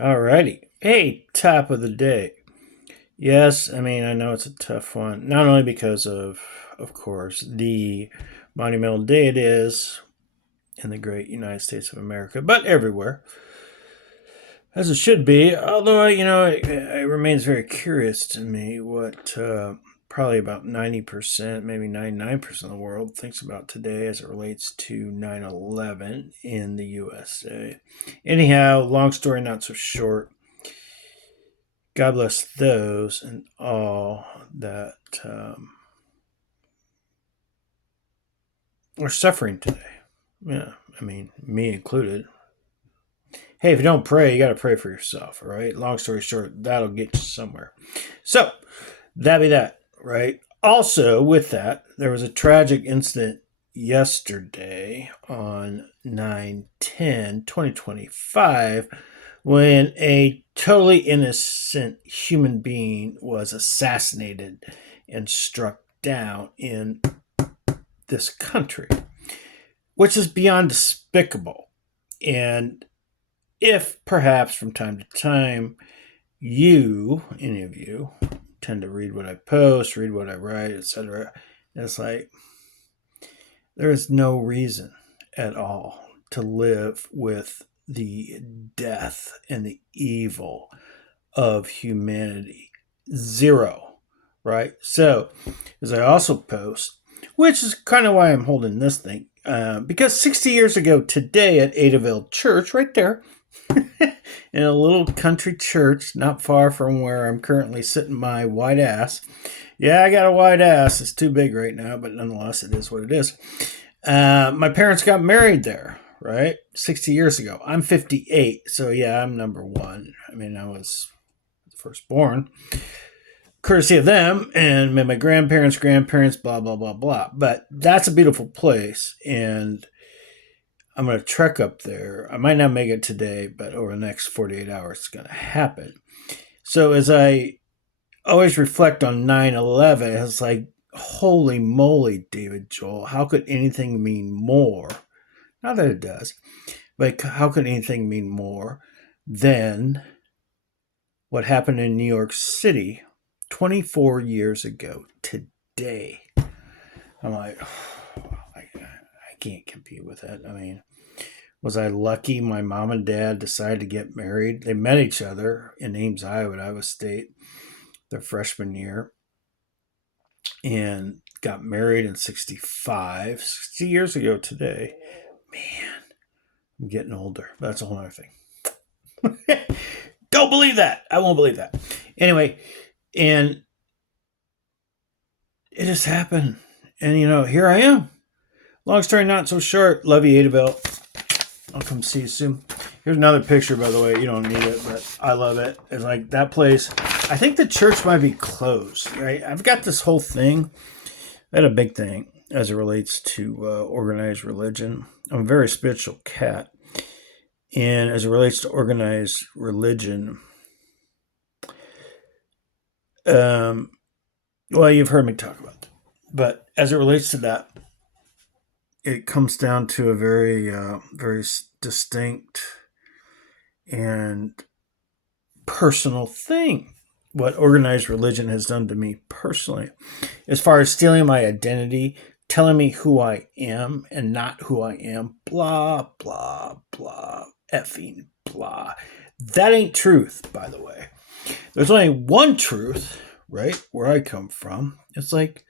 Alrighty. Hey, top of the day. Yes, I mean, I know it's a tough one. Not only because of course, the monumental day it is in the great United States of America, but everywhere, as it should be. Although, it remains very curious to me what probably about 90%, maybe 99% of the world thinks about today as it relates to 9/11 in the USA. Anyhow, long story not so short. God bless those and all that are suffering today. Yeah, I mean, me included. Hey, if you don't pray, you got to pray for yourself, all right? Long story short, that'll get you somewhere. So, that be that, right? Also, with that, there was a tragic incident yesterday on 9/10/2025 when a totally innocent human being was assassinated and struck down in this country, which is beyond despicable. And if perhaps from time to time any of you, tend to read what I post, read what I write, etc., it's like there is no reason at all to live with the death and the evil of humanity. Zero, right? So, as I also post, which is kind of why I'm holding this thing, because 60 years ago today at Adaville Church, right there, in a little country church not far from where I'm currently sitting my white ass. Yeah, I got a white ass. It's too big right now, but nonetheless, it is what it is. My parents got married there, right? 60 years ago. I'm 58, so yeah, I'm number one. I mean, I was firstborn, courtesy of them, and my grandparents, blah, blah, blah, blah. But that's a beautiful place, and I'm going to trek up there. I might not make it today, but over the next 48 hours, it's going to happen. So as I always reflect on 9/11, it's like, holy moly, David Joel, how could anything mean more? Not that it does, but how could anything mean more than what happened in New York City 24 years ago today? I'm like, I can't compete with that. I mean, was I lucky my mom and dad decided to get married? They met each other in Ames, Iowa State, their freshman year, and got married in 65, 60 years ago today. Man, I'm getting older. That's a whole other thing. Don't believe that. I won't believe that. Anyway, and it just happened. And, here I am. Long story not so short. Love you, Adabelle. I'll come see you soon. Here's another picture, by the way. You don't need it, but I love it. It's like that place. I think the church might be closed, right? I've got this whole thing. I had a big thing as it relates to organized religion. I'm a very spiritual cat. And as it relates to organized religion, well, you've heard me talk about that. But as it relates to that, it comes down to a very distinct and personal thing. What organized religion has done to me personally, as far as stealing my identity, telling me who I am and not who I am, blah, blah, blah, effing blah. That ain't truth, by the way. There's only one truth, right? Where I come from. It's like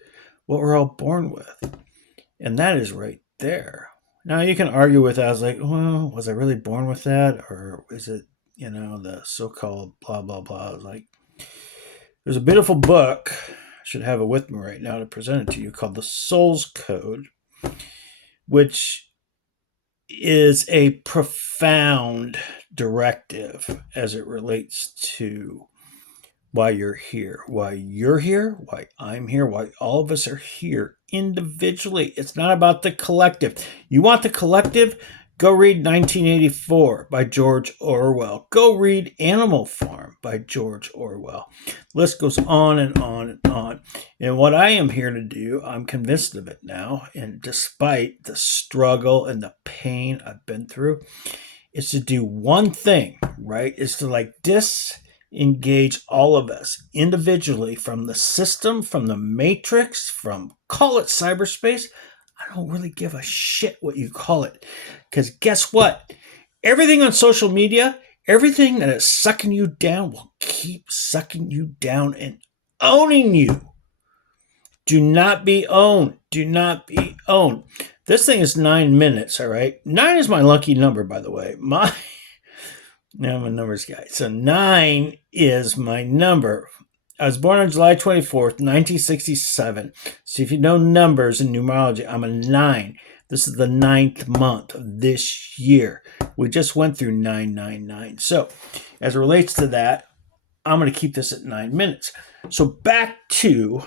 what we're all born with. And that is right there. Now you can argue with that. I was like, well, was I really born with that? Or is it, the so-called blah, blah, blah? I was like, there's a beautiful book, I should have it with me right now to present it to you, called The Soul's Code, which is a profound directive as it relates to why you're here, why I'm here, why all of us are here individually. It's not about the collective. You want the collective? Go read 1984 by George Orwell. Go read Animal Farm by George Orwell. List goes on and on and on. And what I am here to do, I'm convinced of it now, and despite the struggle and the pain I've been through, is to do one thing right, is to like disengage all of us individually from the system, from the matrix, from call it cyberspace. I don't really give a shit what you call it. Because guess what? Everything on social media, everything that is sucking you down will keep sucking you down and owning you. Do not be owned. Do not be owned. This thing is 9 minutes, all right? 9 is my lucky number, by the way. I'm a numbers guy. So 9 is my number. I was born on July 24th, 1967. So if you know numbers and numerology, I'm a 9. This is the 9th month of this year. We just went through 999. So as it relates to that, I'm going to keep this at 9 minutes. So back to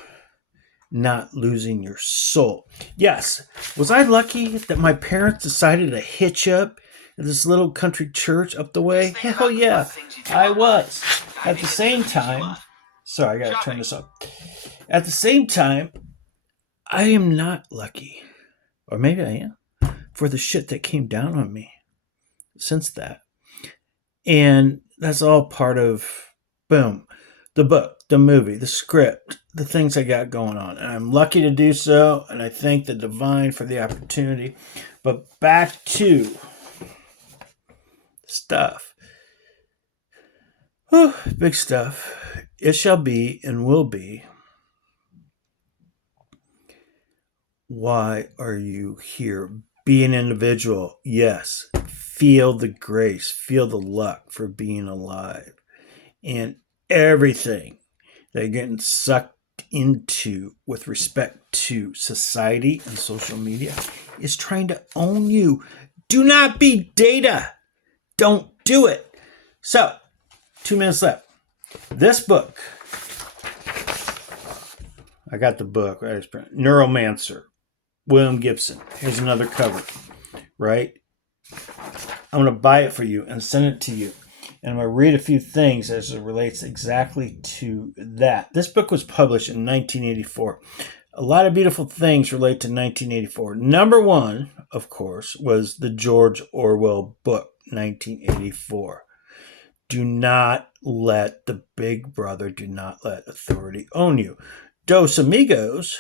not losing your soul. Yes, was I lucky that my parents decided to hitch up at this little country church up the way? Hell yeah, I was. At the same time, sorry, I gotta turn this up. At the same time, I am not lucky, or maybe I am, for the shit that came down on me since that. And that's all part of, boom, the book, the movie, the script, the things I got going on. And I'm lucky to do so, and I thank the divine for the opportunity. But back to stuff. Whew, big stuff. It shall be and will be. Why are you here? Be an individual. Yes. Feel the grace. Feel the luck for being alive. And everything that you're getting sucked into with respect to society and social media is trying to own you. Do not be data. Don't do it. So, 2 minutes left. This book, I got the book, right? Neuromancer, William Gibson. Here's another cover, right? I'm going to buy it for you and send it to you. And I'm going to read a few things as it relates exactly to that. This book was published in 1984. A lot of beautiful things relate to 1984. Number one, of course, was the George Orwell book, 1984. Do not let the big brother, do not let authority own you. Dos Amigos,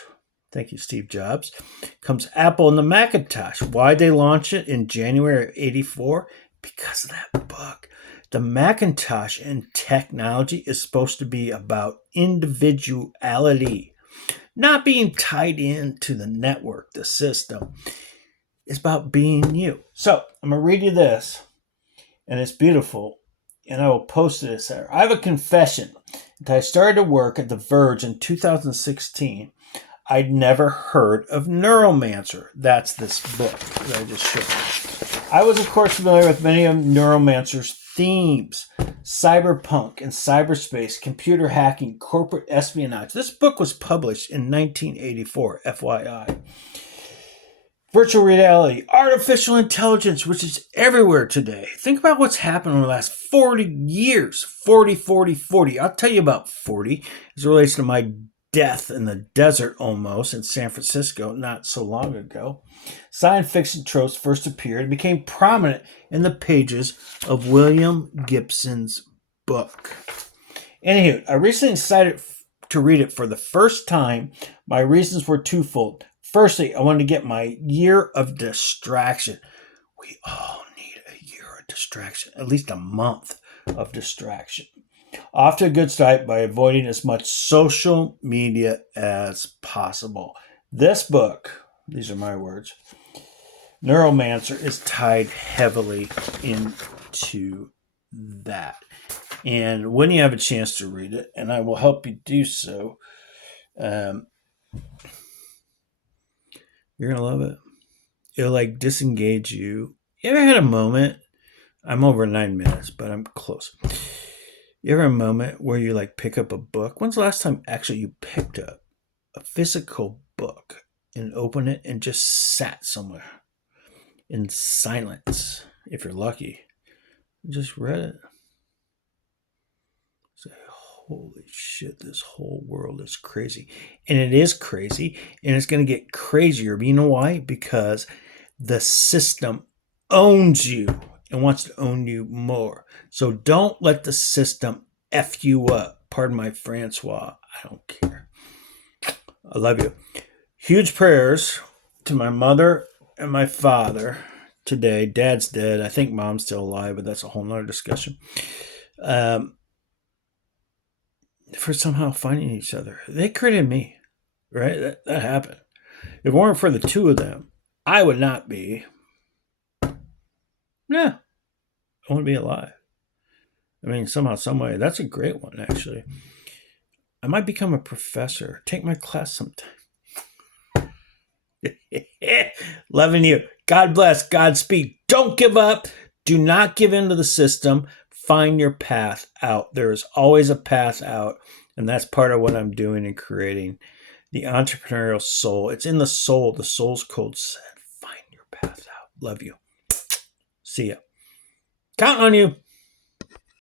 thank you, Steve Jobs, comes Apple and the Macintosh. Why'd they launch it in January of 84? Because of that book. The Macintosh and technology is supposed to be about individuality, not being tied into the network, the system. It's about being you. So I'm going to read you this, and it's beautiful, and I will post this there. I have a confession. Until I started to work at The Verge in 2016, I'd never heard of Neuromancer. That's this book that I just showed. I was, of course, familiar with many of Neuromancer's themes: cyberpunk and cyberspace, computer hacking, corporate espionage. This book was published in 1984, FYI. Virtual reality, artificial intelligence, which is everywhere today. Think about what's happened in the last 40 years. 40, 40, 40. I'll tell you about 40 as it relates to my death in the desert almost in San Francisco not so long ago. Science fiction tropes first appeared and became prominent in the pages of William Gibson's book. Anywho, I recently decided to read it for the first time. My reasons were twofold. Firstly, I wanted to get my year of distraction. We all need a year of distraction, at least a month of distraction. Off to a good start by avoiding as much social media as possible. This book, these are my words, Neuromancer, is tied heavily into that. And when you have a chance to read it, and I will help you do so, you're going to love it. It'll like disengage you. You ever had a moment? I'm over 9 minutes, but I'm close. You ever have a moment where you like pick up a book? When's the last time actually you picked up a physical book and opened it and just sat somewhere in silence, if you're lucky, and just read it? Say, holy shit, this whole world is crazy. And it is crazy, and it's going to get crazier. But you know why? Because the system owns you, and wants to own you more. So don't let the system F you up. Pardon my Francois. I don't care. I love you. Huge prayers to my mother and my father today. Dad's dead. I think mom's still alive, but that's a whole nother discussion. For somehow finding each other. They created me, right? That happened. If it weren't for the two of them, I would not be. Yeah, I want to be alive. I mean, somehow, some way. That's a great one, actually. I might become a professor. Take my class sometime. Loving you. God bless. Godspeed. Don't give up. Do not give in to the system. Find your path out. There is always a path out. And that's part of what I'm doing and creating. The entrepreneurial soul. It's in the soul. The soul's code said. Find your path out. Love you. See ya. Counting on you.